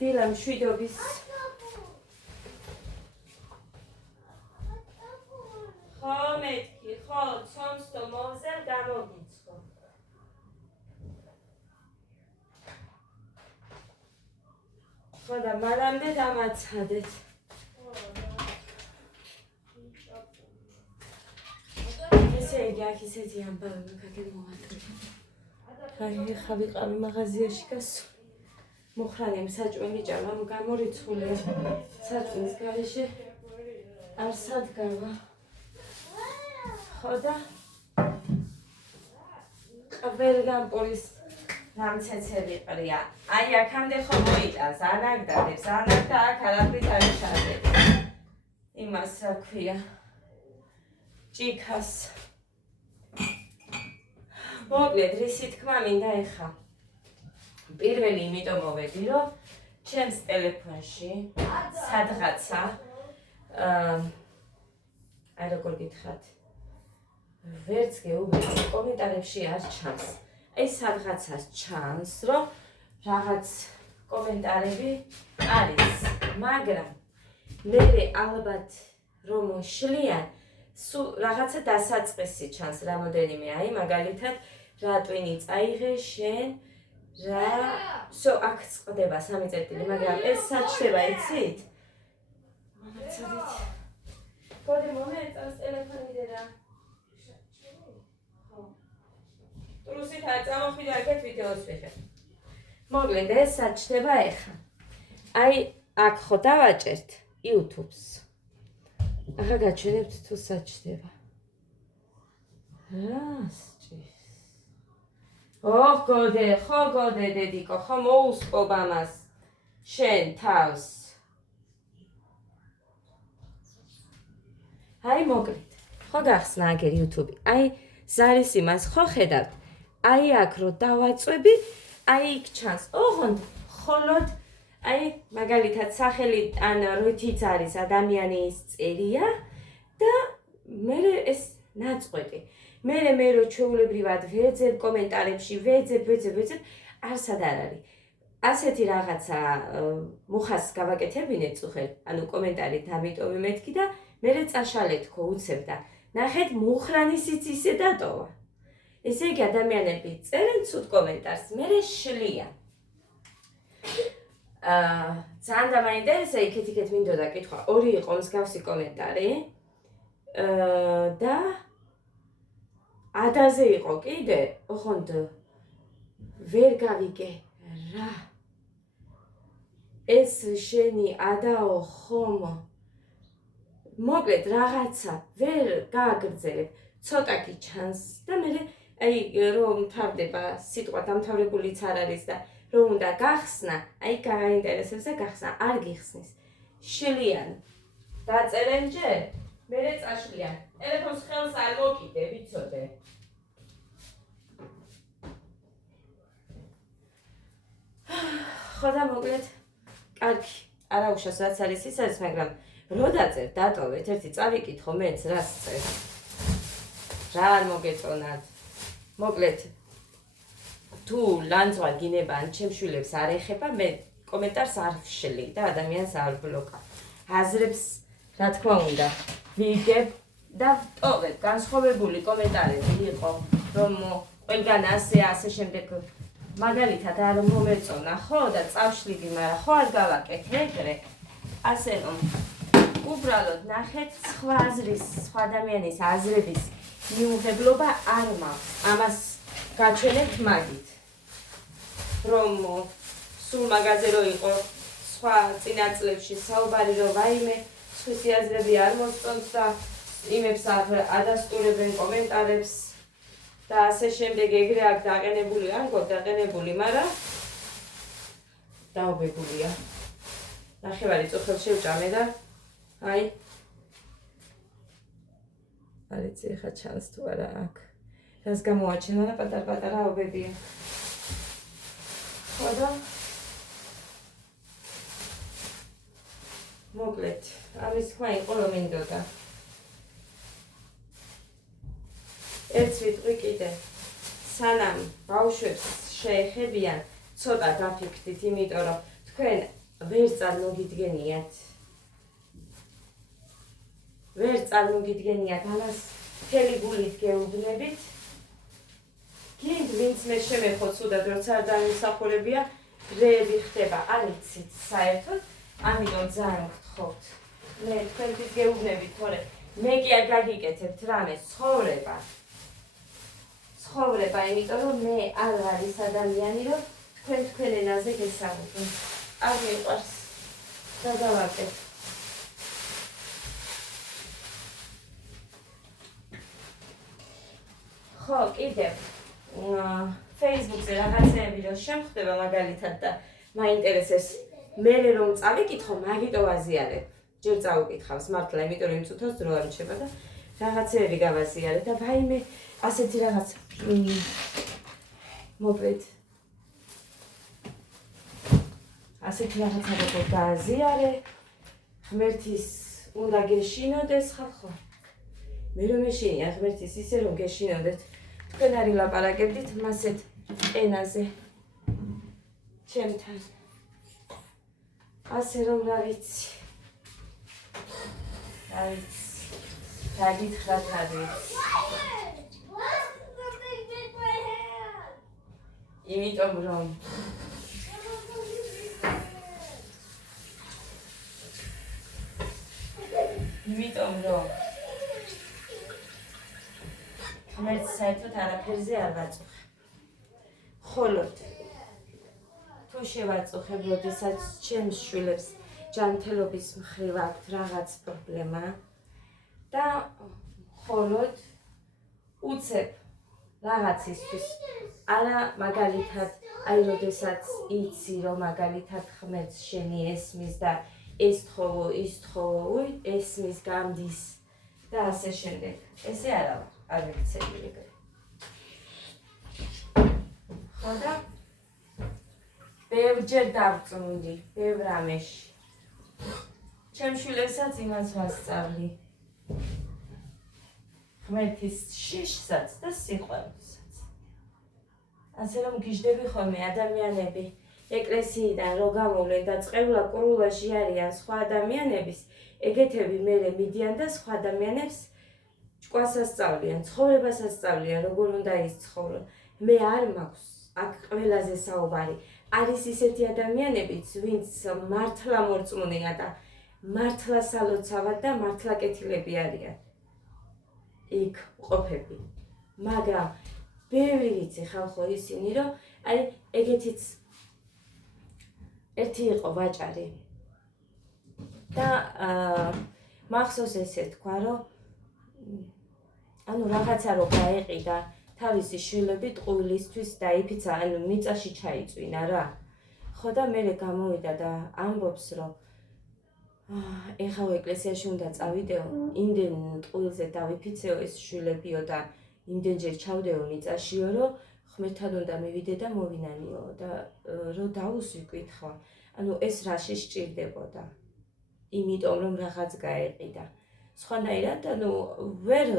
დილა მშვიდობის ხო მეთქი ხო ცომს და მოვზერ გამოგიცხო ხო და მანამდე დამაცადეთ ესე იგი აქ ისეთი ამბავი მაგაგენ მოვატვირე აი ხა ვიყავი მაღაზიაში გასული მუხრანი საჭმელი ჭამა გამორიცხულია საჭმლის გარეშე არ სადგავა ხო და ყველგან პოლის რამცეცები ყრია აი აქამდე ხო მოიტანს ანაგდადებს ანაგდა აქ არაფრით არ იშადებს იმას რა ქვია ჭიქას მოკლედ რისი თქმა მინდა ეხა პირველი იმიტომ მოვედი რომ ჩემს ტელეფონში სადღაცა აი როგორ გითხრათ ვერც გეუბნები კომენტარებში არ ჩანს აი სადღაცას ჩანს რომ რაღაც კომენტარები არის მაგრამ მე ალბათ რომ შლიან სულ რაღაცა დასაწყისი ჩანს რამოდენიმე აი მაგალითად რა ტვინი წაიღე შენ რა სო აქ წდება 3 წერტილი მაგრამ ეს საჩდება იცით მომაცადეთ გოდი მომენტს ტელეფონი და ხო რუსით არ წამოხვიდა აქეთ ვიდეოს ვეხე მოკლედ ეს საჩდება ეხა აი აქ ხო დავაჭერთ YouTube-ს ახლა გაჩვენებთ თუ საჩდება რას ოხ გოდე, ხო გოდე დედიკო, ხო მოუსპობ ამას შენ თავს. აი მოკლედ, ხო გახსნა აგერ YouTube-ი. აი ზარის იმას ხო ხედავთ. აი აქ რო დავაწვევი, აი იქ ჩანს. ოღონდ ხოლოდ აი მაგალითად სახელი ან რითიც არის ადამიანის წერია და მე ეს ნაწყვეტი. მე რო ჩვეულებრივად ვეძებ კომენტარებში, ვეძებ, არსად არ არის. ასეთი რაღაცა მუხას გავაკეთებინეთ წუხელ, ანუ კომენტარით ამიტომ მეთქი და მე წაშალეთ ხო უცებ და ნახეთ მუხრანისიც ისე დატოვა. ესე იგი ადამიანები წერენ ცუდ კომენტარს, მე შლიან. ძალიან დამაინტერესა იქეთ მინდოდა კითხვა, ორი იყო მსგავსი კომენტარი და ადაზე იყო კიდე, ოღონდ ვერ გავიგე რა ეს შენი ადაო ხომ მოკლედ რაღაცა ვერ გააგრძელებ ცოტა კი ჩანს და მე აი რომ მთავრდება სიტყვა დამთავრებულიც არ არის და რომ უნდა გახსნა აი გაინტერესებს და გახსნა არ გიხსნის შლიან დაწერენ ჯერ მე წაშლიან ტელეფონს ხელს არ მოკიდე ვიცოდე ხო და მოკლედ კარგი არაუშავს რაც არის ის არის მაგრამ რო დაწერ დატოვეთ ერთი წავიკითხო მეც რას წერ რა არ მოგეწონათ მოკლედ თუ ლანძღვა გინება ან ჩემ შვილებს არ ეხება მე კომენტარს არ ვშლი და ადამიანს არ ბლოკა აზრებს რა თქმა უნდა ვიგებ და ვტოვებ განსხვავებული კომენტარები იყო რომ ყველგან ასე შემდეგ მაგალითად არ მომეწონა ხო და წავშლიდი მაგრამ ხო არ გავაკეთე ეგრე ასე რომ უბრალოდ ნახეთ სხვა აზრის სხვა ადამიანის აზრების მიუღებლობა არ მაქვს ამას გაჩვენებთ მაგით რომ სულ მაგაზე რო იყო სხვა წინაწლებში საუბარი რომ ვაიმე სხვისი აზრები არ მოსწონთ და იმებს ადასტურებენ კომენტარებს და ასე შემდეგ ეგრე აქ დაყენებული არ გქონდა დაყენებული მაგრამ დაობებულია ნახევარი წუხელ შევჭამე და აი არ იცი ხა ჩანს თუ არა აქ რას გამოაჩენა და პატარ-პატარა აობებია ხო და მოკლედ ამის თქვა იყო რომ მინდოდა ერთ ვიტყვი კიდე სანამ ბავშვებს შეეხებიან ცოტა დაფიქრდით იმიტომ რომ თქვენ ვერ წარმოგიდგენიათ. ვერ წარმოგიდგენიათ ამას მთელი გულით გეუბნებით. გინდ ვინც მე შემეხო ცუდად როცა არ დამიმსახურებია რეები ხდება არ იცით საერთოდ ამიტომ ძალიან გთხოვთ მე თქვენთვის გეუბნებით თორე მე კი არ გაგიკეთებთ რამე ცხოვრება იმიტომ რომ მე არ არის ადამიანი რომ თქვენ ენაზე გესაუბრო არ მიყვარს და დავაკეთე ხო კიდევ Facebook-ზე რაღაცეები რომ შემხდება მაგალითად და მაინტერესებს მე რომ წავიკითხო მაგიტო ვაზიარებ ჯერ წავიკითხავს მართლა იმიტომ რომ წუთას დრო არ რჩება და რაღაცეები გავაზიარებ და ვაიმე ასეთი რაღაც მოკლედ ასეთი რაღაცა როგორ გააზიარე ღმერთის უნდა გეშინოდეს ხალხო მე რომ ეშინია ღმერთის ისე რომ გეშინოდეთ თქვენ არ ილაპარაკებდით მასეთ ენაზე ჩემთან ასე რომ რა ვიცი დაგითხრათ არ ვიცი იმიტომ რომ ღმერთს საერთოდ არაფერზე არ ვაწუხებ. ხოლოდ თუ შევაწუხებ, როდესაც ჩემს შვილებს ჯანმრთელობის მხრივ აქვთ რაღაც პრობლემა და ხოლოდ უცებ რაღაცისთვის არა მაგალითად აი როდესაც იცი რომ მაგალითად ღმერთს შენი ესმის და ეს თხოვო ის თხოვო ესმის გამდის და ასე შემდეგ ესე არა არ ვიცები ეგრე ხო და ბევრჯერ დავწუნდი ბევრ რამეში ჩემ შვილებსაც იმას ვასწავლი ღმერთის შიშსაც და სიყვარულსაც ასე რომ გიждები ხოლმე ადამიანები ეკლესიიდან რო გამოვლენ და წყევლა-ყურულაში არიან სხვა ადამიანების ეგეთები მერე მიდიან და სხვა ადამიანებს ჭკვას ასწავლიან, ცხოვრებას ასწავლიან, როგორ უნდა იცხოვრონ. მე არ მაქვს აქ ყველაზე საუბარი. არის ისეთი ადამიანებიც, ვინც მართლა მორწმუნეა და მართლა სალოცავად და მართლა კეთილები არიან. იქ ყოფები. მაგრამ ბევრი ვიცი ხალხო ისინი, რომ აი ეგეთიც ერთი იყო ვაჭარი. და მახსოვს ესე თქვა, რომ ანუ რაღაცა რო გაეყიდა თავისი შვილები ტყუილისთვის დაიფიცა, ანუ მიწაში ჩაიწვინა რა. ხო და მერე გამოვიდა და ამბობს, რომ ეხლა ეკლესიაში უნდა წავიდეო, იმდენ ტყუილზე დავიფიცეო ეს შვილებიო და იმდენჯერ ჩავდეო მიწაშიო, რომ ღმერთთან უნდა მივიდე და მოვინანიო და რო დაუსვიკითხვა. ანუ ეს რაში სჭირდებოდა. იმიტომ რომ რაღაც გაეყიდა. სხვანაირად ანუ ვერ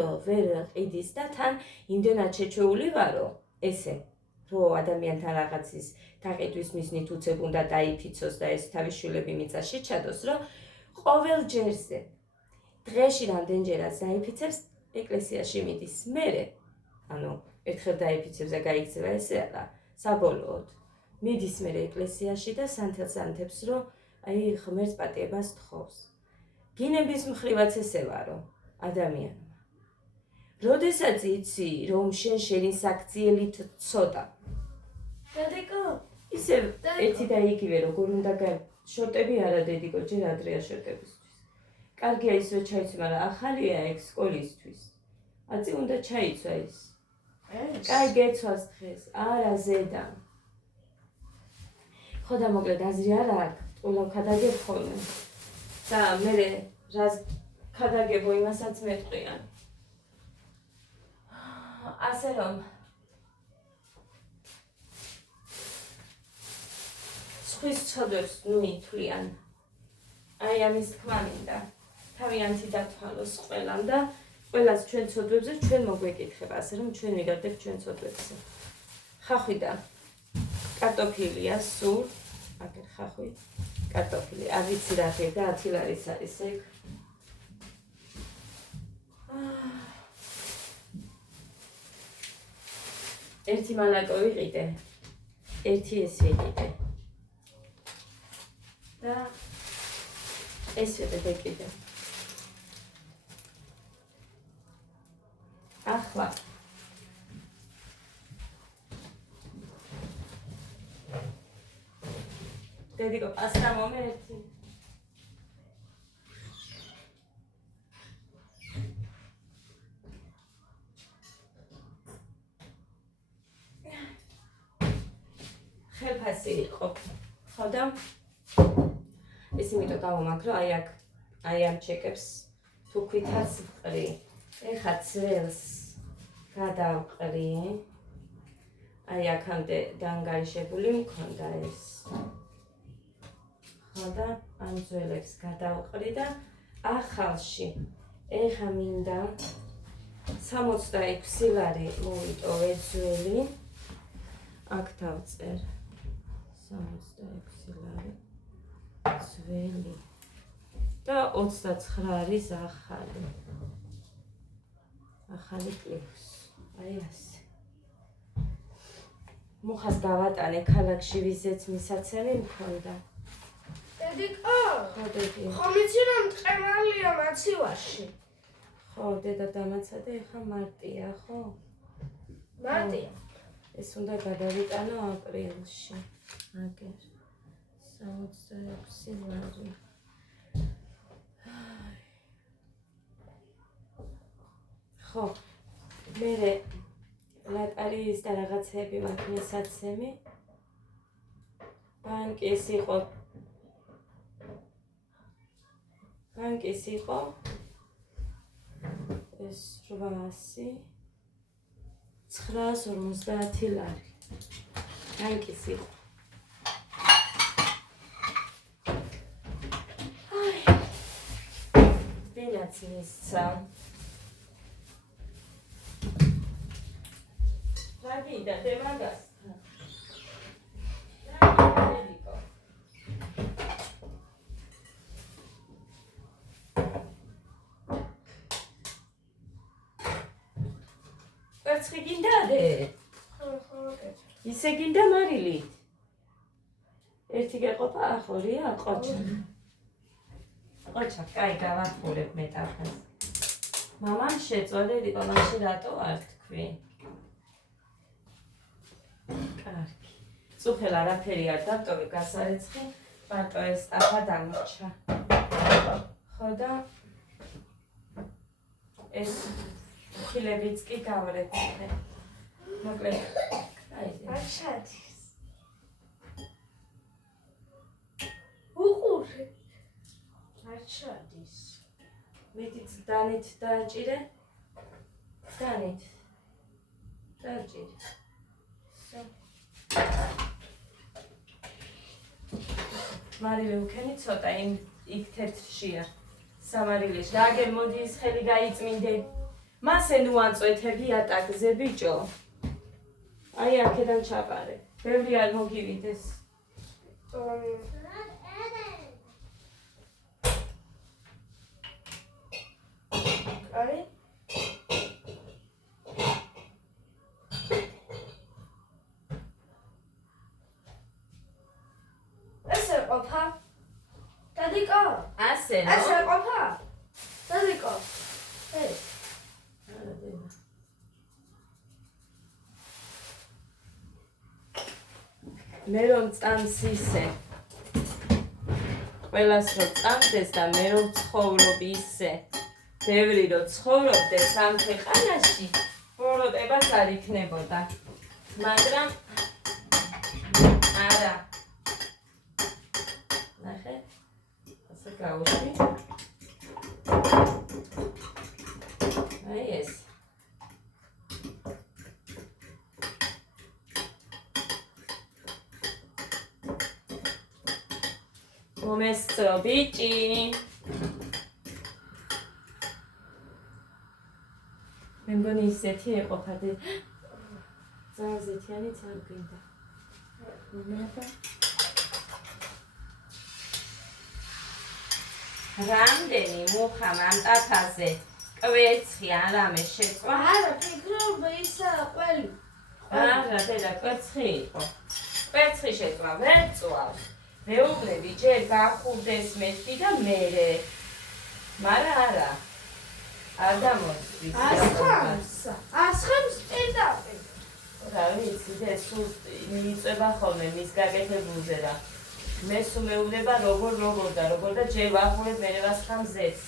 ყიდის და თან იმდენად შეჩეული ვარო ესე რომ ადამიანთან რაღაცის გაყიდვის მიზნით უცებ უნდა დაიფიცოს და ეს თავის შვილები მიწაში ჩადოს რომ ყოველ ჯერზე დღეში რამდენჯერაც დაიფიცებს ეკლესიაში მიდის მერე ანუ ერთხელ დაიფიცებს და გაიქცევა ესე არა საბოლოოდ მიდის მერე ეკლესიაში და სანთელს ანთებს რომ აი ღმერთს პატიებას თხოვს გინების მხრივაც ესე ვარო ადამიანმა. როდესაც იცი რომ შენი საქციელით ცოტა. დედიკო, ისე ერთი და იგივე როგორ უნდა შორტები არა დედიკო, ჯერ ადრეა შორტებისთვის. კარგია ისე ჩაიცვა, მაგრამ ახალია ეგ სკოლისთვის. აწი უნდა ჩაიცვა ის. კაი გეცვას დღეს, არა ზედა. ხო და მოკლედ აზრი არა აქვს, ყველა ქადაგებ ხოლმე. და მე რას ქადაგებო იმასაც მეტყვიან. ასე რომ სხვის ცოდვებს ნუ ითვლიან. აი ამის თქმა მინდა. თავიანთი დათვალოს ყველამ და ყველას ჩვენ ცოდვებზე ჩვენ მოგვეკითხება, ასე რომ ჩვენ ვიგარდებ ჩვენ ცოდვებზე. ხახვი და კარტოფილია სულ, აგერ ხახვი. კარტოფილი. არ ვიცი რა ღირდა 10 ლარის არის ეგ. ერთი მალაკო ვიყიდე. ერთი ეს ვიყიდე. და ეს ვიყიდე კიდე. ახლა დედიკო პასტა მომერთი. ხელფასი იყო. ხო და ეს იმიტომ დავუმაგრო, აი ამ ჩეკებს თუ ქვითაც ვყრი. ეხლა წელს გადავყრი. აი აქამდე დაანგარიშებული მქონდა ეს. ხო და ამ ძველებს გადავყრი და ახალში ეხლა მინდა 66 ლარი მოვიტოვე ძველი. აქ დავწერ 66 ლარი ძველი და 29 არის ახალი. ახალი პლუს. აი ასე. მუხას გავატანე ქალაქში ვიზეთ მისაცემი მქონდა. დედიკო, ხო დედი. ხომ იცი რომ მტყევარია მაცივარში? ხო დედა დამაცადე ეხა მარტია ხო? მარტია. ეს უნდა გადავიტანო აპრილში. აგერ 66 ლარი. ხო, მერე ლატარიის და რაღაცები მაქვს მისაცემი. ბანკის იყო ეს 800 950 ლარი. ბანკის იყო. ვინაც მისცა. რაგიდა დე მაგასთან. რაგიდა კაცი გინდა დე? ხო, ისე გინდა მარილით? ერთი გეყოფა ახორია, ყოჩა. ყოჩა, კაი გავახურებ მეტაფას. მამამ შეწოდე დიკო მაშინ რატო არ თქვი? კარგი. წუხელ არაფერი არ დავტოვე გასარეცხი, მარტო ეს ტაფა დამრჩა. ხო და ეს ხილებიც კი გავრეცხე. მოკლედ, აიზე. არ ჩადის. უყურე. არ ჩადის. მიდიც დანით დააჭირე. დანით. დააჭირე. მარილე უქენი ცოტა იქ თეთრშია. სამარილეში. აგერ მოდი ის ხელი გაიწმინდე. მასე ნუ ანწვეთები ატაკზე ბიჭო. აი აქედან ჩაპარე. ბევრი არ მოგივიდეს. აი ესე ყოფა? დადიკო? ასე რა. ესე ყოფა? დადიკო. ეს მე რომ წამს ისე ყველას რომ წამდეს და მე რომ ცხოვრობ ისე ბევრი რომ ცხოვრობდე სამ ქვეყანაში ბოროტებას არ იქნებოდა მაგრამ არა ნახე ასე გავუშვი აი ეს მომესწრო ბიჭი მე მგონი ისეთი ეყოფადი ზარზეთიანიც არ გინდა მომედა რამდენი მუხა მამტაფაზე კვერცხი არამე შეწვა? არა, ფიქრობ ისა ყველი. არა, დედა, კვერცხი იყო. კვერცხი შეწვა, ვერ წვავს. მეუბნები ჯერ გახურდეს მეთქი და მერე. მაგრამ არა. არ დამოწვის. ასხამს პირდაპირ. რა ვიცი, და სულ მიიწება ხოლმე მის გაკეთებულზე და მე სულ მეუბნება როგორ და ჯერ ვახურებ მერე ვასხამ ზეთს.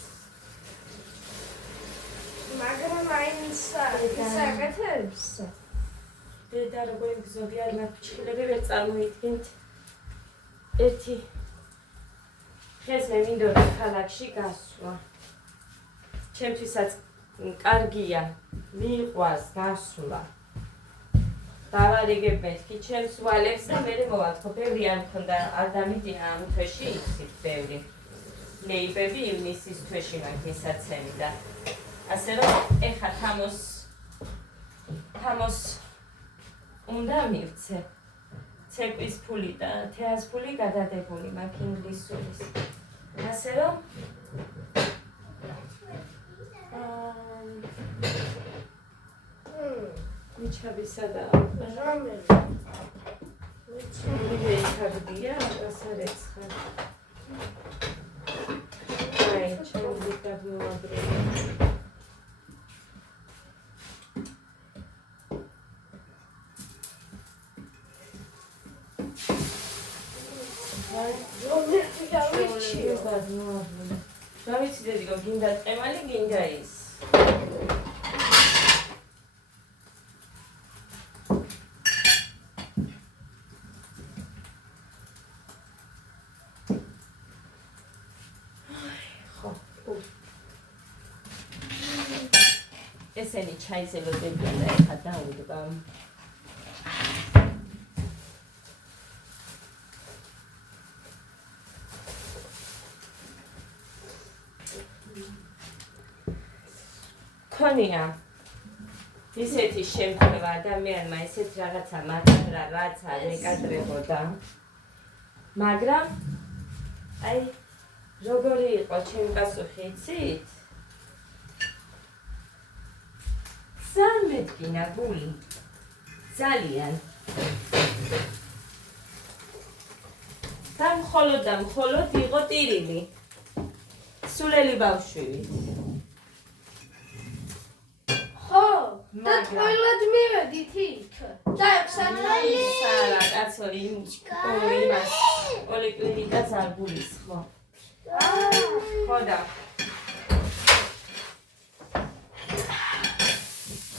მაგრამ აინც საკეთებს. დედა როგორი მგზნობია რა ფიჩილები ვერ წარმოიდგენთ. ერთი დღეს მე მინდოდა ქალაქში გასვლა. ჩემთვისაც კარგია, მიყვარს გასვლა. დავარიგებ მეთქი ჩემს ვალებს და მე მოვაწყო. ბევრი არ მქონდა, არ დამიდია ამ თვეში იცით ბევრი. ლეიბები ივნისის თვეში მაქვს მისაცემი და ასე რომ ეხა თამოს უნდა მივცე. ცეკვის ფული და თეას ფული გადადებული მაქვს ინგლისურის. ასე რომ მიჩაბისა და ჟამელი. მე იქადია გასარეცხა. აი, ჩემი გადმოვაბრუნე. რა ვიცი დედიკო, გინდა წემალი, გინდა ის. ესენი ჩაის ელოდებია და ეხა დაუდგა. ქონია ისეთი შემთხვევა ადამიანმა ისეთ რაღაცა მართლა რაც არ ეკადრებოდა. მაგრამ აი როგორი იყო ჩემი პასუხი იცით? ძალიან მეტკინა გული. ძალიან. და მხოლოდ იყო ტირილი. სულელი ბავშვი. და ყველად მივედით იქ. და ექსათალი. სარა, კაცო, იმას. პოლიკლინიკას არ გულისხმო. ხო და.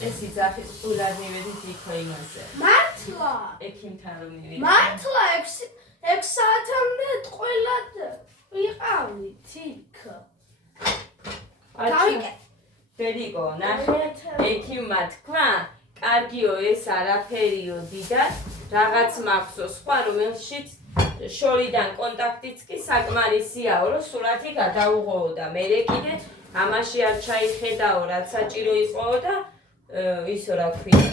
ეს იძახის ფულად მივედით იქ იმაზე. მართლა? ექიმთან რომ მივედით. მართლა 6 საათამდე ყველად ვიყავით იქ. დედიკო, ნახე, ექიმმა თქვა, კარგიო ეს არაფერიო დიდად, რაღაც მაქვსო სხვა, რომელშიც შორიდან კონტაქტიც კი საკმარისიაო, რომ სურათი გადაუღოო და მერე კიდე ამაში არ ჩაიხედაო, რაც საჭირო იყოო და ისო რა ქვია.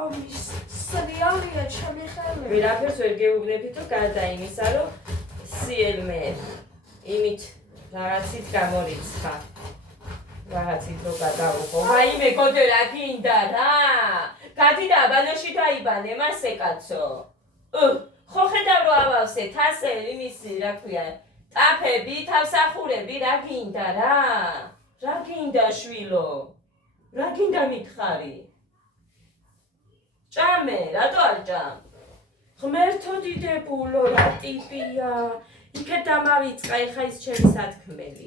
ამის სერიალია ჩემი ხელი. ვერაფერს ვერ გეუბნებით, თუ გარდა იმისა, რომ სიელმე იმით რაღაცით გამორიცხა. რაღაცით რო გადაუღო. ვაიმე გოდე რა გინდა რა? გადი და აბანოში დაიბანე მასე კაცო. ხო ხედავ რომ ავავსეთ ასე იმისი რა ქვია ტაფები, თავსახურები რა გინდა რა? რა გინდა შვილო? რა გინდა მითხარი? ჭამე, რატო არ ჭამ? ღმერთო დიდებულო რა ტიპია. იქეთ დამავიწყა ეხა ის ჩემი სათქმელი.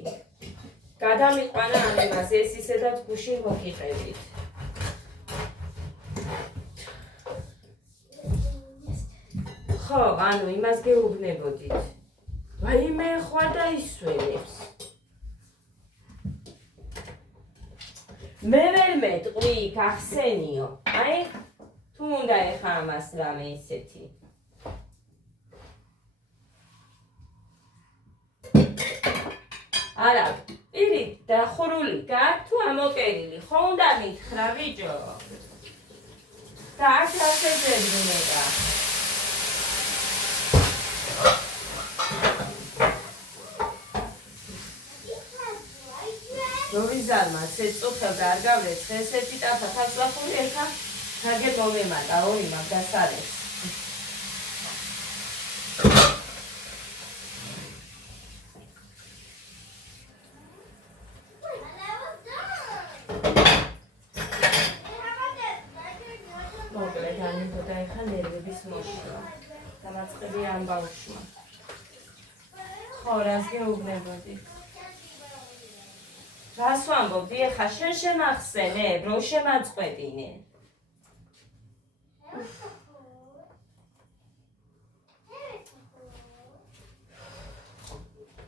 გადამიყვანა ამებას ეს ისედაც გუშინ მოგიყევით. ხო, ანუ იმას გეუბნებოდით. ვაიმე ხვა დაისვენებს. მე ვერ მეტყვი გახსენიო. აი, თუ უნდა ეხა ამას რამე ისეთი. არა, პირით დახურული გაქვს თუ ამოკერილი, ხო უნდა მითხრა ბიჭო. და აქ ასე ძებნება. ზალმაც ეს წუხელდა არ გავრეცხე, ეს ერთი ტაფა თავსახური ეხა გაგერ მომემატა, ორი მაგ დასარეს. მოკლედ ანებოდა ეხა ნერვების მოშლა. დამაწყები ამ ბავშვმა. ხო, რას გეუბნებოდი? რას ვამბობდი, ეხა შენ შემახსენებ, რომ შემაწყვეტინე.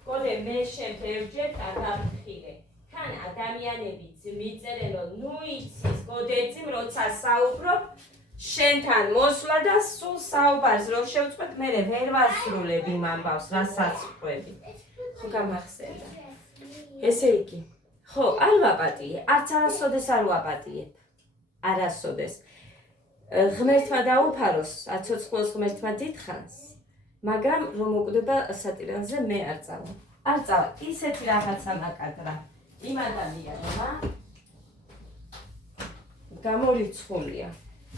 გოლე მე შენ ფერჯერ დაგამხილე. თან ადამიანებიც მიწერენ, რომ ნუ იცის, გოდეციმ როცა საუბრობ, შენთან მოსვლა და სულ საუბარს რო შევწყვეტ, მე ვერ ვასრულებ იმ ამბავს, რასაც ვყვები. ხო გამახსენდა. ესე იგი, ხო, არ ვაპატიე, არც არასოდეს არ ვაპატიებ. არასოდეს. ღმერთმა დაუფაროს, აცოცხლოს ღმერთმა დიდხანს, მაგრამ რომ მოკვდება სატირანზე მე არ წავა. არ წავა, ისეთი რაღაცა მაკადრა. იმ ადამიანმა გამორიცხულია.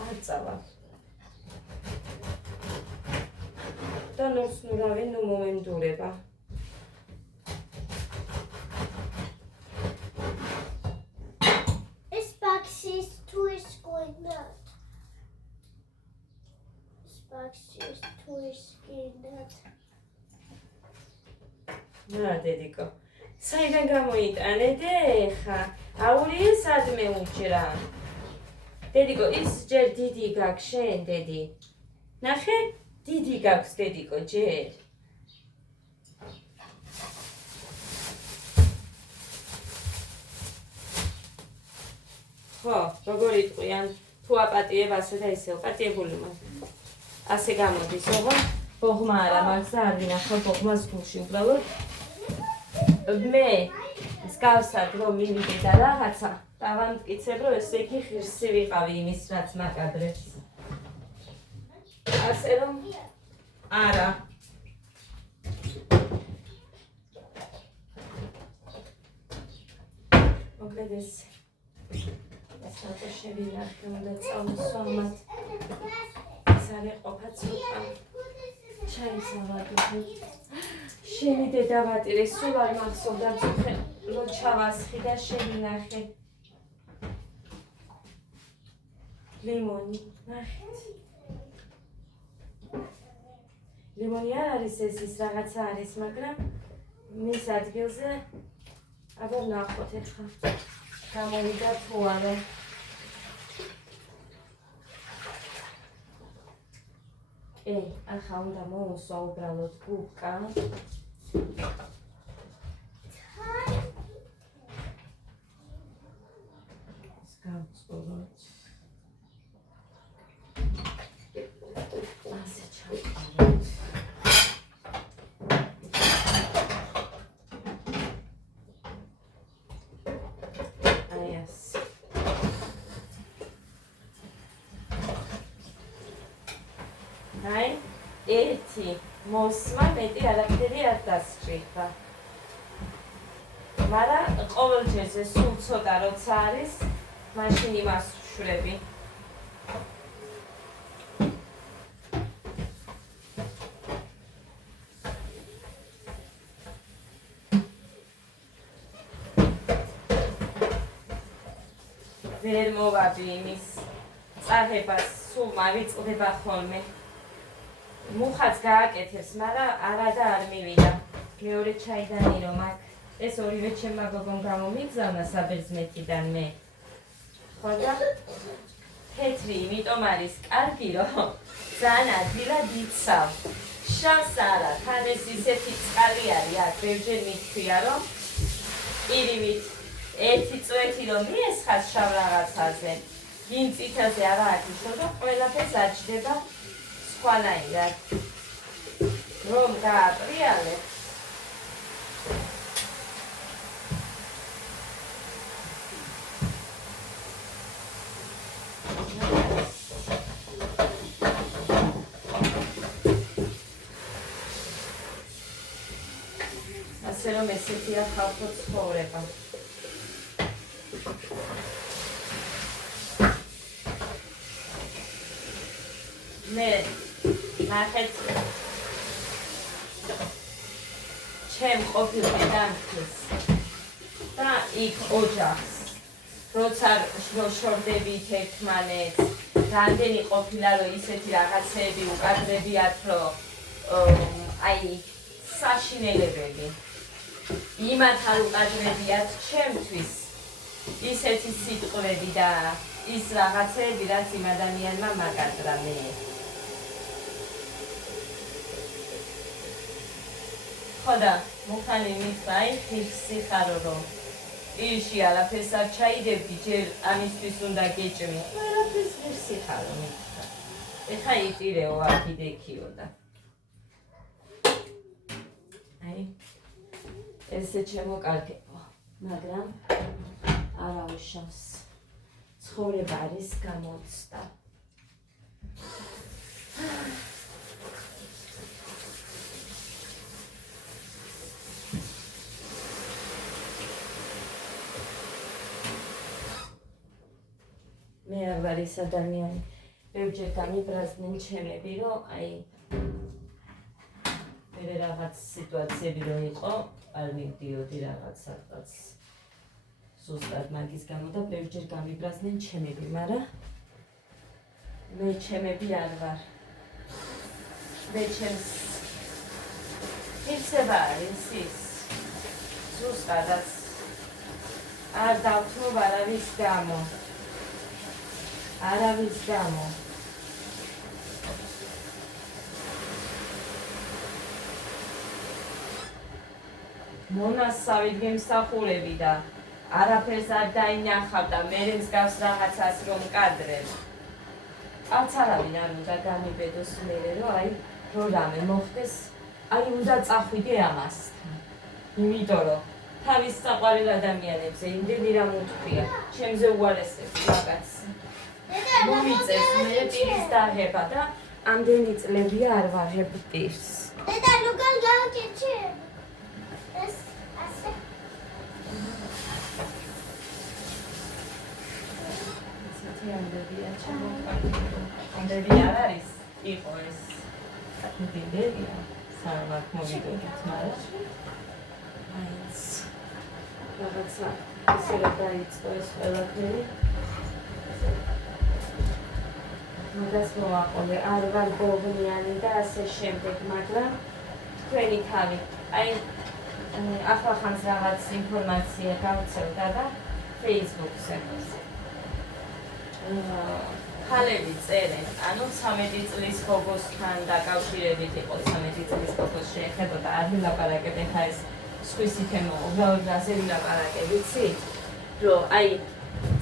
არ წავა. და ნორსნურავი ნუ მომემდურება. This box is toys going out. This box is toys going out. რა დედიკო. საიდან გამოიტანე ხა? აურიე სადმე უჯრა. დედიკო, ის ჯერ დიდი გაქვს შენ, დედი. ნახე, დიდი გაქვს დედიკო ჯერ. ხო, როგორ იტყვიან, თუ აპატიებ ასე და ისე, პატიებული მან. ასე გამოდის, ოღონდ ბოღმა არა მაქვს და არ ვინახავ ბოღმას გულში უბრალოდ. მე მსგავსად რომ მივიდე და რაღაცა დავამტკიცებ, რომ ესე იგი ღირსი ვიყავი იმის, რაც მაკადრებს. ასე რომ არა. მოკლედ ეს რატო შევინახე, უნდა წავსვამათ. ეს არ ეყოფა ცოტა. ჩაის ავადო. შენი დედავატირე სულ არ მახსოვდა წუხე, რო ჩავასხი და შევინახე. ლიმონი, ნახეთ. ლიმონი არ არის ეს ის რაღაცა არის, მაგრამ მის ადგილზე აბა ვნახოთ ეხლა. გამოვიდა თუ არა. ახლა უნდა მოუსვა უბრალოდ გუბკა. ეს გავწოვოთ. ასე ჩავყაროთ. აი ასე. აი, ერთი მოსმა მეტი არაფერი არ დასჭირდა. მაგრამ ყოველჯერზე სულ ცოტა როცა არის, მაშინ იმას ვშვრები. ვერ მოვაბი იმის წაღებას, სულ მავიწყდება ხოლმე. მუხაც გააკეთებს, მაგრამ არა და არ მივიდა. მეორე ჩაიდანი რომ აქ ეს ორივე ჩემმა გოგომ გამომიგზავნა საბერძნეთიდან მე. ხო და თეთრი, იმიტომ არის კარგი, რომ ძალიან ადვილად იცავ. შავს არა, თან ეს ისეთი წყალი არის, აქ ბევრჯერ მithქვია, რომ პირივით ერთი წვეთი რომ მიესხას შავ რაღაცაზე, გინ წითელზე არა აკიშო და ყველაფერს აჭდება სხვანაირად. რომ გააპრიალებ. ასე რომ ესეთია ხალხო ცხოვრება. მე ნახეთ ჩემ ყოფილ დედამთის და იქ ოჯახს როცა შორდებით ერთმანეთს რამდენი ყოფილა რომ ისეთი რაღაცები უკადრებიათ რომ აი საშინელებელი იმათ არ უკადრებიათ ჩემთვის ისეთი სიტყვები და ის რაღაცები რაც იმ ადამიანმა მაგადრა მე ხოდა მუხანი მითხრა ხიხსი ხარო რომ ილში არაფერს არ ჩაიდებდი ჯერ ამისთვის უნდა გეჭმი არაფერს ვერ სიხარო მითხრა ეხა იტირეო აქიდექიო და აი ესე შემოკარგებო მაგრამ არა უშავს ცხოვრება არის გამოცდა მე არ ვარ ის ადამიანი ბევრჯერ გამიბრაზდნენ ჩემები რომ აი მე რაღაც სიტუაციები რო იყო არ მივდიოდი რაღაცაც ზუსტად მაგის გამო და ბევრჯერ გამიბრაზდნენ ჩემები მაგრამ მე ჩემები არ ვარ მე ჩემს ისება არის ის ზუსტადაც არ დავთმობ არავის გამო არავის გამო მონასავით გემსახურები და არაფერს არ დაინახავ და მე მსგავს რაღაცას რომ მკადრებ არც არავინ არ უნდა გამიბედოს მერე რომ აი რო რამე მოხდეს აი უნდა წახვიდე ამასთან იმიტომ რომ თავის საყვარელ ადამიანებზე იმდენი რამ უთქვია ჩემზე უარესებს რაღაც მომიწევს მე პირის დაღება და ამდენი წლებია არ ვაღებ პირს დედა როგორ გავაკეთე ეს ასე ამდენია ამდენი არ არის იყო ეს ამდენია სამად მოვიდოდით მაგრამ აიც რაღაცა ისე რომ დაიწყო ეს ყველაფერი მაგას მოვაყოლე არ ვარ გოგნიანი და ასე შემდეგ მაგრამ თქვენი თავი აი ახლახანს რაღაც ინფორმაცია გავცელდა და Facebook-ზე ხალები წერენ ანუ 13 წლის გოგოსთან დაკავშირებით იყო 13 წლის გოგოს შეეხებოდა არ ვილაპარაკებ ეხა ეს სხვისი თემა უბრალოდ რაზე ვილაპარაკებ ვიცი რომ აი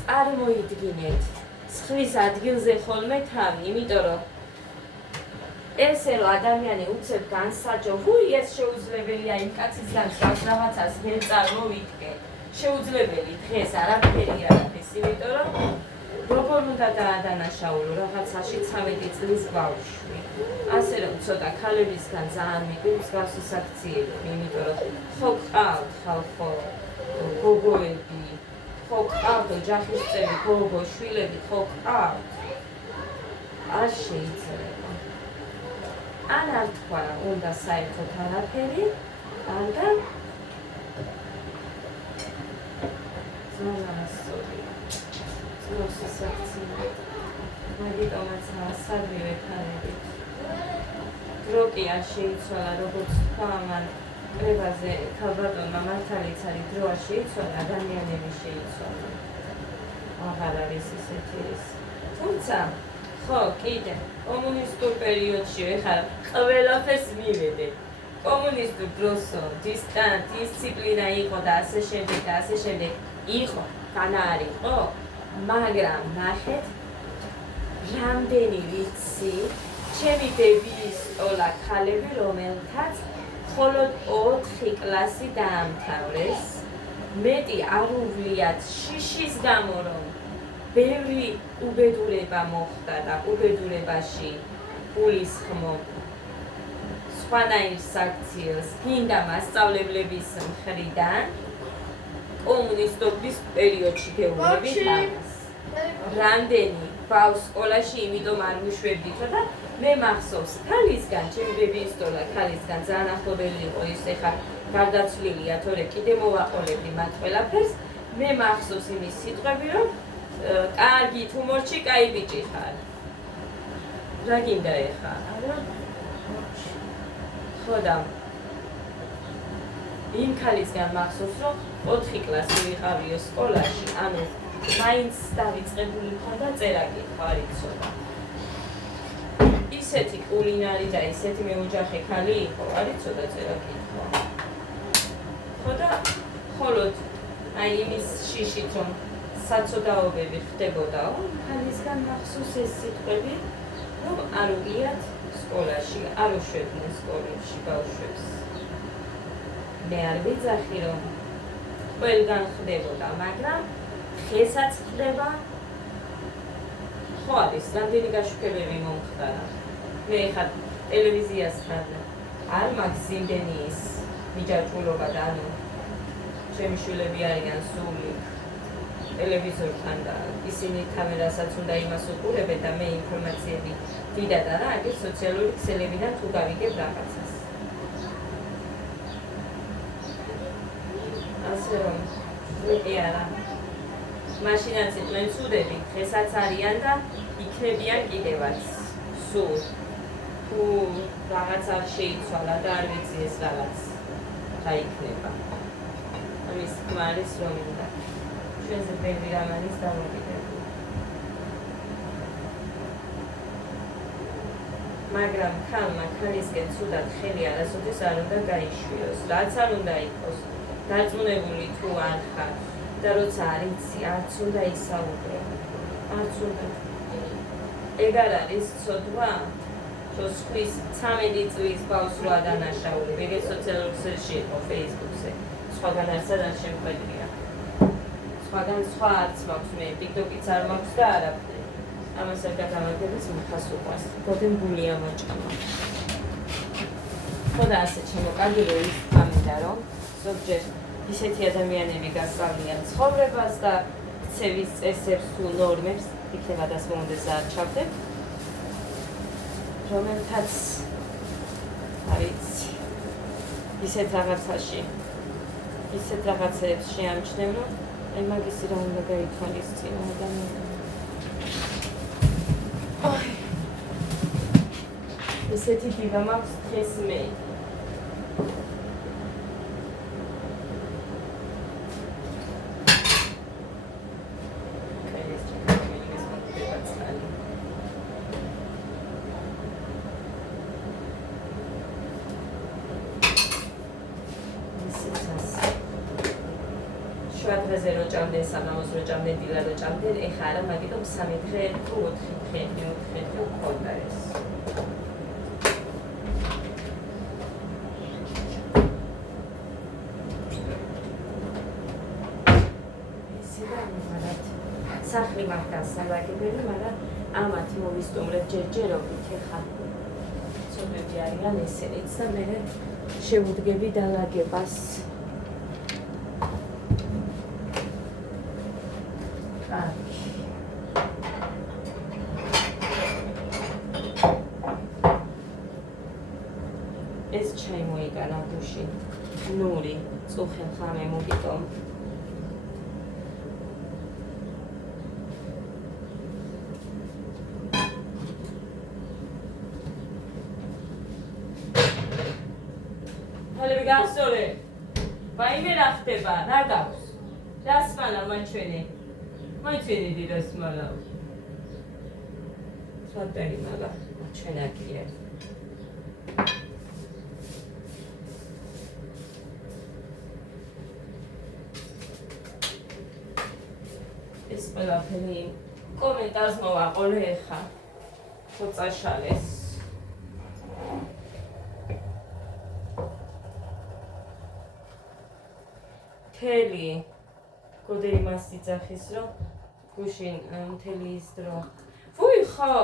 წარმოიდგინეთ სხვის ადგილზე ხოლმე თავი იმიტომ რომ ესე რომ ადამიანი უცებ განსაჯო ჰუი ეს შეუძლებელია იმ კაცის განსავს რაღაცას ვერ წარმოვიდგე შეუძლებელი დღეს არაფერი არაფერს იმიტომ რომ როგორ უნდა დაადანაშაულო რაღაცაში 13 წლის ბავშვი ასე რომ ცოტა ქალებისგან ძალიან მიგვი მსგავსი საქციელები იმიტომ რომ ხო ყავთ ხალხო გოგოები ხო ყავთ ოჯახისწევრი გოგო შვილები ხო ყავთ არ შეიძლება ან არ თქვა უნდა საერთოდ არაფერი ან და ზონასწორია მოსასახცია მაგიტომაც ასადივე თანებით დროკი არ შეიცვალა როგორც თქვა მან კრებაზე ქალბატონმა მართალიც არის დრო არ შეიცვალა ადამიანები შეიცვალა აღარ არის ისეთი ის თუმცა ხო კიდე კომუნისტურ პერიოდში ეხლა ყველაფერს მივედე კომუნისტურ დროსო დისციპლინა იყო და ასე შემდეგ იყო განა არ იყო მაგრამ ნახეთ რამდენი ვიცი ჩემი ბებიის ტოლა ქალები რომელთაც მხოლოდ 4 კლასი დაამთავრეს მეტი არ უვლიათ შიშის გამო რომ ბევრი უბედურება მოხდა და უბედურებაში გულისხმობ სხვანაირ საქციელს გინდა მასწავლებლების მხრიდან კომუნისტობის პერიოდში გეუბნებით ამას რამდენი ბავშვს სკოლაში იმიტომ არ ვუშვებდით და მე მახსოვს ქალისგან, ჩემი ბებიის სკოლა ქალისგან ძალიან ახლობელი იყო ის ეხა გარდაცვლილია, თორე კიდე მოვაყოლებდი მათ ყველაფერს. მე მახსოვს იმის სიტყვები, რომ კარგი თუმორჩი, კაი ბიჭი ხარ. რა გინდა ეხა? არა. ხო და იმ ქალისგან მახსოვს, რომ 4 კლასი ვიყავიო სკოლაში, ანუ მაინც დავიწყებული მქონდა წერა-კითხვა არ იცოდა. ისეთი კულინარი და ისეთი მეოჯახე ქალი იყო, არ იცოდა წერა-კითხვა. ხო და ხოლოდ აი იმის შიშით რომ საცოდაობები ხდებოდაო, ქალისგან მახსოვს ეს სიტყვები, რომ არ უღიათ სკოლაში, არ უშვებდნენ სკოლებში ბავშვებს. მე არ ვიძახი, რომ ყველგან ხდებოდა, მაგრამ დღესაც ხდება. ხო არის, რამდენი გაშუქებები მომხდარა. მე ხა ტელევიზიასთან არ მაქვს იმდენი ის მიჯაჭვულობა და ანუ ჩემი შვილები არიან სულ ტელევიზორთან და ისინი კამერასაც უნდა იმას უყურებენ და მე ინფორმაციები დიდად არა, აგერ სოციალური ქსელებიდან თუ გავიგებ რაღაცას. ასე რომ, მეტი არა. მაშინაც იყვნენ ცუდები, დღესაც არიან და იქნებიან კიდევაც. სულ. თუ რაღაც არ შეიცვალა და არ ვიცი ეს რაღაც რა იქნება. ამის თქმა არის რომ უნდა. ჩვენზე ბევრი რამ არის დამოკიდებული. მაგრამ ქალმა ქალისკენ ცუდად ხელი არასოდეს არ უნდა გაიშვიოს. რაც არ უნდა იყოს. დარწმუნებული თუ არ ხარ და როცა არ იცი, არც უნდა ისაუბრო. არც უნდა. ეგ არ არის ცოდვა? რომ სხვის 13 წლის ბავშვს რო ადანაშაულებ, ეგეც სოციალურ ქსელში იყო, Facebook-ზე. სხვაგან არცად არ შემხვედრია. სხვაგან სხვა არც მაქვს მე, TikTok-იც არ მაქვს და არაფერი. ამას არ გაგამაგრებს მხას უყვარს. გოდემბულია მოჭამა. ხო და ასე შემოკარგი რომ ის ამინდა რომ ზოგჯერ ისეთი ადამიანები გასწავლიან ცხოვრებას და ქცევის წესებს თუ ნორმებს, იქნება დასმოვნდეს არ ჩავდებ. რომელთაც არ იცი ისეთ რაღაცაში ისეთ რაღაცებს შეამჩნევ რომ აი მაგისი რა უნდა გაითვალისწინო ადამიანმა ესეთი დივა მაქვს დღეს მე შუადღეზე რო ჭამდნენ, სამაოს რო ჭამდნენ, დილა რო ჭამდნენ, ეხლა არა, მაგიტომ 3 დღე თუ 4 დღე, 4 დღე მქონდა ეს. სახლი მაგას სალაგებელი, მაგრამ ამათ მოვისტუმრებ ჯერჯერობით ეხლა. ცოტები არიან ესენიც და მე შევუდგები დალაგებას. ეს ჩაი მოიგანა გუში. ნური, წუხენ ხამე მოგიტომ. ხალები გასწორე. ვაიმე რა ხდება? რა გაქვს? რა სმალა მაჩვენე? მაჩვენე დიდა სმალა. სვატერი მალა მაჩვენაკია. ეს ყველაფერი კომენტარს მოვაყოლე ეხა. ხო წაშალეს. მთელი გოდერი მას იძახის რომ გუშინ მთელი ის დრო ვუი ხო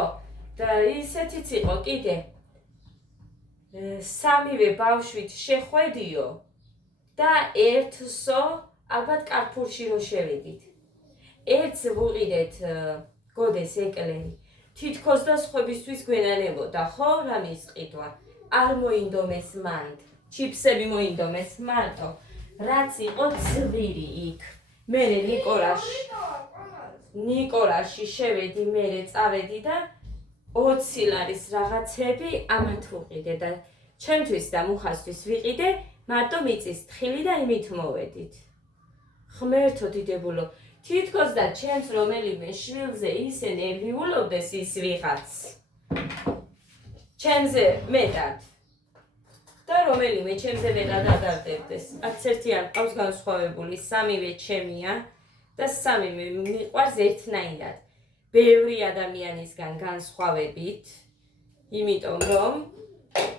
და ისეთიც იყო კიდე სამივე ბავშვით შეხვედიო და ერთსო ალბათ კარფურში რო შევიდით ერთს ვუყიდეთ გოდეს ეკლერი თითქოს და სხვებისთვის გვენანებოდა, ხო, რამის ყიდვა. არ მოინდომეს მანდ, ჩიფსები მოინდომეს მარტო, რაც იყო ძვირი იქ. მერე ნიკორაში შევედი, მერე წავედი და 20 ლარის რაღაცები ამათ ვუყიდე და ჩემთვის და მუხასთვის ვიყიდე მარტო მიწის თხილი და იმით მოვედით. ღმერთო დიდებულო, თითქოს და ჩემს რომელიმე შვილზე ისე ნერვიულობდეს ის ვიღაც. ჩემზე მეტად. და რომელიმე ჩემზე მეტად ადარდებდეს. 11 არ ყავს განსხვავებული, სამივე ჩემია და სამივე მიყვარს ერთნაირად. ბევრი ადამიანისგან განსხვავებით, იმიტომ რომ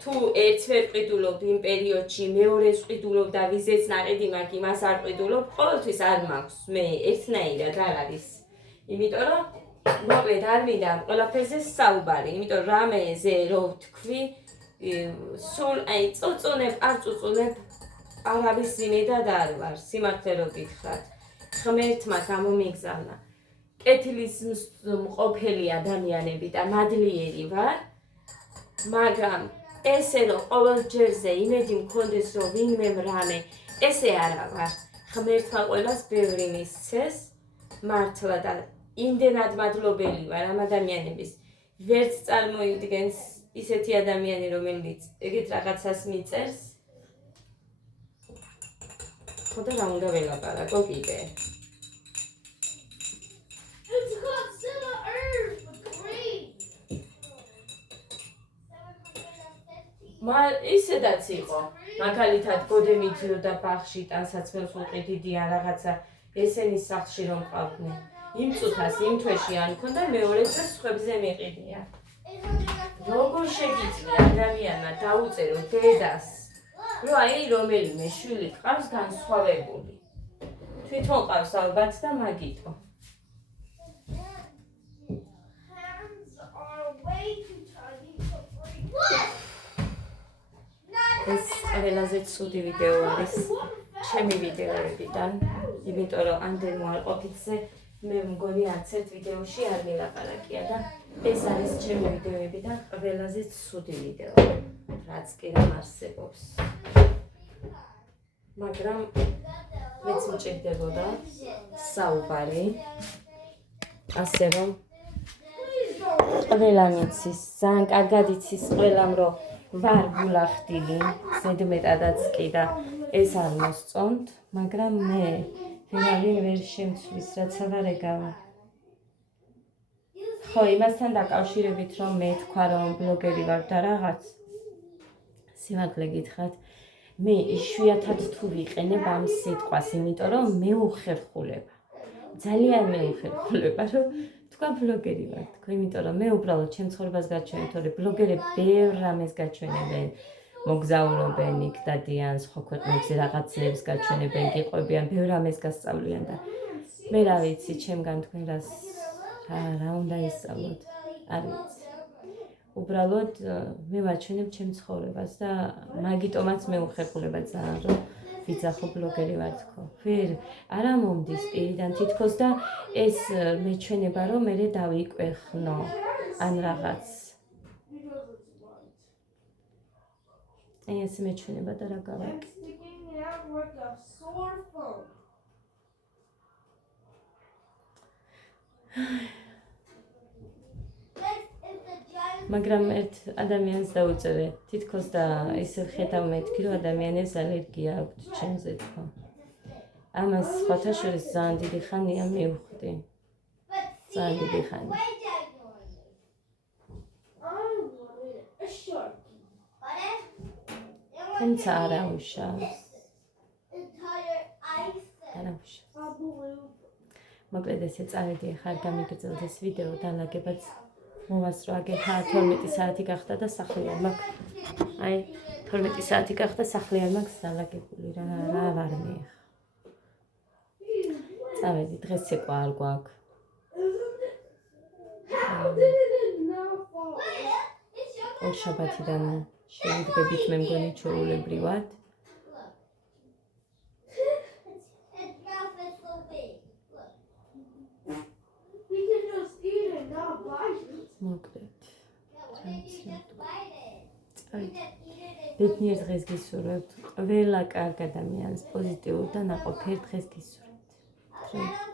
თუ ერთს ვერ ყიდულობ იმ პერიოდში, მეორეს ყიდულობ და ვიზეც ნაყიდი მაქვს, იმას არ ყიდულობ, ყოველთვის არ მაქვს მე ერთნაირად არ არის. იმიტომ რომ მოკლედ არ მინდა ამ ყველაფერზე საუბარი, იმიტომ რომ რამეზე რო ვთქვი, სულ აი წუწუნებ, არ წუწუნებ, არავის ზიმედად არ ვარ, სიმართლე რო გითხრათ. ღმერთმა გამომიგზავნა. კეთილის მყოფელი ადამიანები და მადლიერი ვარ, მაგრამ ესე რომ ყოველ ჯერზე იმედი მქონდეს რომ ვინმე რამე, ესე არა ვარ. ღმერთმა ყველას ბევრი მისცეს, მართლა და იმდენად მადლობელი ვარ ამ ადამიანების. ვერც წარმოიდგენს ისეთი ადამიანი, რომელიც ეგეთ რაღაცას მიწერს. ხო და რა უნდა ველაპარაკო კიდე? It's Godzilla Earth, green. ისედაც იყო. მაგალითად გოდემი ძიოდა ბაღში, ტანსაცმელს უყიდიდია რაღაცა ესენის სახლში რომ ყავდნენ. იმ წუთას, იმ თვეში არ მქონდა მეორე წელს სხვებზე მიყიდია. როგორ შეგიძლია ადამიანმა დაუწერო დედას, რომ აი რომელიმე შვილი ყავს განსხვავებული. თვითონ ყავს ალბათ და მაგიტო. Hands are way too tiny to breathe. ეს ყველაზე ცუდი ვიდეო არის ჩემი ვიდეოებიდან, იმიტომ რომ ამდენ უარყოფითზე მე მგონი არც ერთ ვიდეოში არ მილაპარაკია და ეს არის ჩემი ვიდეოებიდან ყველაზე ცუდი ვიდეო, რაც კი რამ არსებობს. მაგრამ მეც მჭირდებოდა საუბარი, ასე რომ ყველა მიცის, ძალიან კარგად იცის ყველამ, რომ ვარ გულახდილი, ზედმეტადაც კი და ეს არ მოსწონთ, მაგრამ მე ვერავინ ვერ შემცვლის, რაც აღარ ეგავა. ხო, იმასთან დაკავშირებით, რომ მე თქვა, რომ ბლოგერი ვარ და რაღაც, სიმართლე გითხრათ, მე იშვიათად თუ ვიყენებ ამ სიტყვას, იმიტომ რომ მეუხერხულება. ძალიან მეუხერხულება, რომ თქვა ბლოგერი ვარ, თქო, იმიტომ რომ მე უბრალოდ ჩემ ცხოვრებას გაჩვენე, თორე ბლოგერები ბევრ რამეს გაჩვენებენ, მოგზაურობენ იქ დადიან სხვა ქვეყნებზე რაღაცებს გაჩვენებენ, გიყვებიან, ბევრ რამეს გასწავლიან და მე რა ვიცი, ჩემგან თქვენ რა უნდა ისწავლოთ, არ ვიცი. უბრალოდ მე ვაჩვენებ ჩემ ცხოვრებას და მაგიტომაც მეუხერხულება ძალიან, რომ ვიძახო ბლოგერი ვარ თქო. ვერ არა მომდის პირიდან თითქოს და ეს მეჩვენება, რომ მე დავიკვეხნო ან რაღაც. აი ეს მეჩვენება და რა გავაკეთე. It's sticking out like a sore thumb. მაგრამ ერთ ადამიანს დაუწერე, თითქოს და ისე ხედავ მეთქი, რომ ადამიანებს ალერგია აქვს ჩემზე თქო. ამას სხვათა შორის ძალიან დიდი ხანია მივხვდი. ძალიან დიდი ხანი. I wanted a sharky. თუმცა არ აუშავს. არ აუშავს. მოკლედ ესე წავედი, ახლა არ გამიგრძელთ ეს ვიდეო და ლაგებაც მოვასწრო, აგერ 12 საათი გახდა და სახლი არ მაქვს. აი 12 საათი გახდა, სახლი არ მაქვს დალაგებული, რა ვარ მე ახლა. წავედი, დღეს ცეკვა არ გვაქვს. How did it not fall? ორ შაბათიდან შევიდგებით, მე მგონი ჩვეულებრივად. We can just eat it, not bite it. ბედნიერ დღეს გისურვებთ. ყველა კარგ ადამიანს პოზიტიურ და ნაყოფიერ დღეს გისურვებთ.